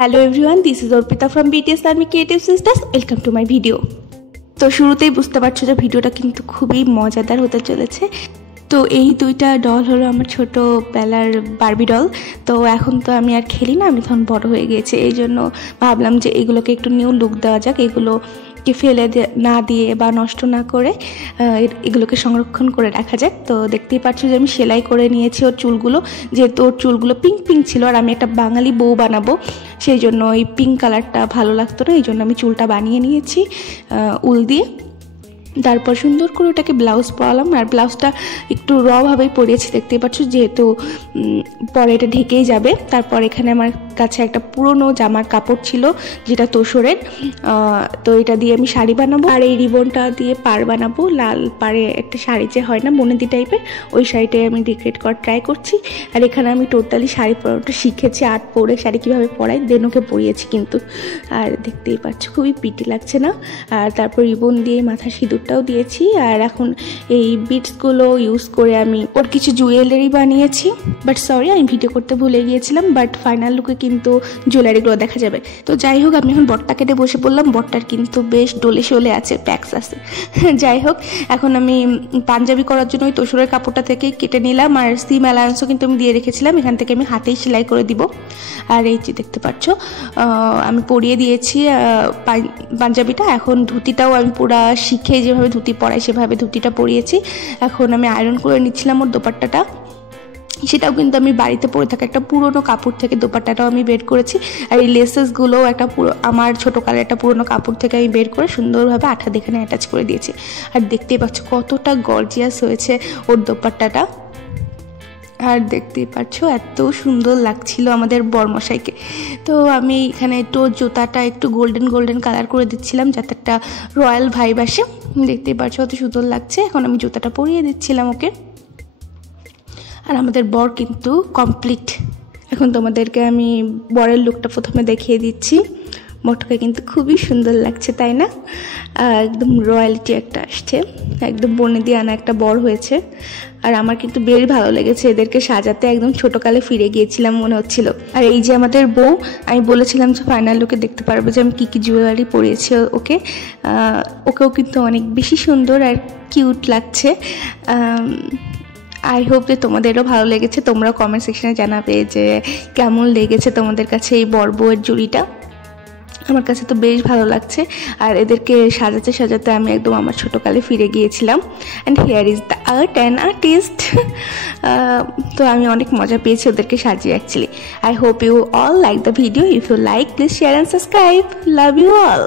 Hello everyone, this is Arpita from BTS army creative sisters. Welcome to my video. তো শুরুতেই বুঝতে পারছো যে ভিডিওটা কিন্তু খুবই মজাদার হতে চলেছে। তো এই দুইটা ডল হলো আমার ছোটোবেলার বারবি ডল। তো এখন তো আমি আর খেলি না, আমি তখন বড় হয়ে গিয়েছি, এই জন্য ভাবলাম যে এগুলোকে একটু নিউ লুক দেওয়া যাক। এগুলোকে ফেলে না দিয়ে বা নষ্ট না করে এগুলোকে সংরক্ষণ করে রাখা যাক। তো দেখতেই পাচ্ছ যে আমি সেলাই করে নিয়েছি ওর চুলগুলো, যেহেতু ওর চুলগুলো পিঙ্ক পিঙ্ক ছিল আর আমি একটা বাঙালি বউ বানাবো, সেই জন্য ওই পিঙ্ক কালারটা ভালো লাগতো না, এই জন্য আমি চুলটা বানিয়ে নিয়েছি উল দিয়ে। তারপর সুন্দর করে ওটাকে ব্লাউজ পরালাম, আর ব্লাউজটা একটু রভাবেই পরিয়েছি দেখতেই পাচ্ছ, যেহেতু পরে এটা ঢেকেই যাবে। তারপর এখানে আমার কাছে একটা পুরনো জামার কাপড় ছিল যেটা তোসরের, তো এটা দিয়ে আমি শাড়ি বানাবো। আর এই রিবনটা দিয়ে পাড় বানাবো, লাল পাড়ে একটা শাড়ি যে হয় না বনেদি টাইপের, ওই শাড়িটাই আমি ডেকোরেট করার ট্রাই করছি। আর এখানে আমি টোটালি শাড়ি পরাটা শিখেছি, আর্ট পরে শাড়ি কীভাবে পরাই দেনুকে পরিয়েছি কিন্তু। আর দেখতেই পাচ্ছ খুবই পিটি লাগছে না। আর তারপর রিবন দিয়ে মাথা সিঁদুরটাও দিয়েছি। আর এখন এই বিটসগুলো ইউজ করে আমি ওর কিছু জুয়েলারি বানিয়েছি, বাট সরি আমি ভিডিও করতে ভুলে গিয়েছিলাম, বাট ফাইনাল লুকে কিন্তু জুয়েলারিগুলো দেখা যাবে। তো যাই হোক, আমি এখন বটটা কেটে বসে পড়লাম। বটটার কিন্তু বেশ ডোলে শোলে আছে, প্যাক্স আছে। যাই হোক, এখন আমি পাঞ্জাবি করার জন্য ওই তোসরের কাপড়টা থেকে কেটে নিলাম, আর সিম অ্যালায়েন্সও কিন্তু আমি দিয়ে রেখেছিলাম, এখান থেকে আমি হাতেই সেলাই করে দিব। আর এই যে দেখতে পাচ্ছ আমি পরিয়ে দিয়েছি পাঞ্জাবিটা। এখন ধুতিটাও আমি পুরা শিখে যেভাবে ধুতি পরাই সেভাবে ধুতিটা পরিয়েছি। এখন আমি আয়রন করে নিচ্ছিলাম ওর দোপাট্টাটা, সেটাও কিন্তু আমি বাড়িতে পরে থাকা একটা পুরোনো কাপড় থেকে দোপাট্টাটাও আমি বের করেছি। আর এই লেসেসগুলোও একটা আমার ছোটোকালের একটা পুরোনো কাপড় থেকে আমি বের করে সুন্দরভাবে আঠা দিয়ে এখানে অ্যাটাচ করে দিয়েছি। আর দেখতেই পাচ্ছ কতটা গর্জিয়াস হয়েছে ওর দোপাট্টাটা। আর দেখতেই পাচ্ছ এত সুন্দর লাগছিল আমাদের বরমশাইকে। তো আমি এখানে একটু জুতাটা একটু গোল্ডেন গোল্ডেন কালার করে দিচ্ছিলাম, যাতে একটা রয়্যাল ভাইব আসে। দেখতেই পাচ্ছ কত সুন্দর লাগছে। এখন আমি জুতাটা পরিয়ে দিচ্ছিলাম ওকে। আর আমাদের বর কিন্তু কমপ্লিট। এখন তোমাদেরকে আমি বরের লুকটা প্রথমে দেখিয়ে দিচ্ছি। বরটাকে কিন্তু খুবই সুন্দর লাগছে, তাই না? একদম রয়্যালিটি একটা আসছে, একদম বনে দিয়ে আনা একটা বর হয়েছে। আর আমার কিন্তু বেশ ভালো লেগেছে এদেরকে সাজাতে, একদম ছোটোকালে ফিরে গিয়েছিলাম মনে হচ্ছিল। আর এই যে আমাদের বউ, আমি বলেছিলাম যে ফাইনাল লুকে দেখতে পারবো যে আমি কী কী জুয়েলারি পরিয়েছি ওকেও কিন্তু অনেক বেশি সুন্দর আর কিউট লাগছে। আই হোপ যে তোমাদেরও ভালো লেগেছে। তোমরা কমেন্ট সেকশনে জানাবে যে কেমন লেগেছে তোমাদের কাছে এই বর বউয়ের জুড়িটা। আমার কাছে তো বেশ ভালো লাগছে। আর এদেরকে সাজাতে সাজাতে আমি একদম আমার ছোটোকালে ফিরে গিয়েছিলাম। And here is the art and artist. তো আমি অনেক মজা পেয়েছি ওদেরকে সাজিয়ে actually. I hope you all like the video. If you like, please share and subscribe. Love you all.